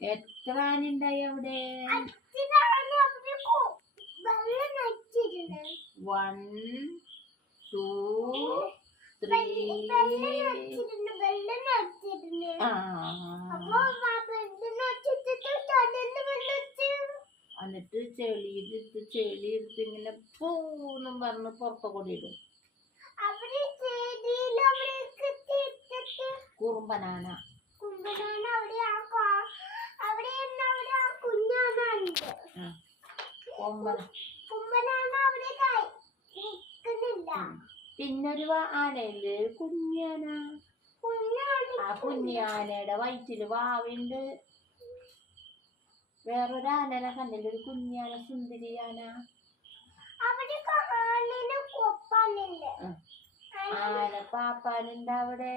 എത്ര ആനയുണ്ടായി അവിടെ? 1 2 3. എന്നിട്ട് ചെളിയെടുത്ത് ഇങ്ങനെ പൂന്നും പറഞ്ഞ് പുറത്തു കൂടി ഇടും. കുറുമ്പനാന പിന്നൊരു ആനയില്ലേ, കുഞ്ഞാന. ആ കുഞ്ഞാനയുടെ വയറ്റില് വാവുണ്ട്. വേറൊരു ആനനെ കണ്ടില്ല, ഒരു കുഞ്ഞാന, സുന്ദരി ആന. ആന പാപ്പാനുണ്ട് അവിടെ.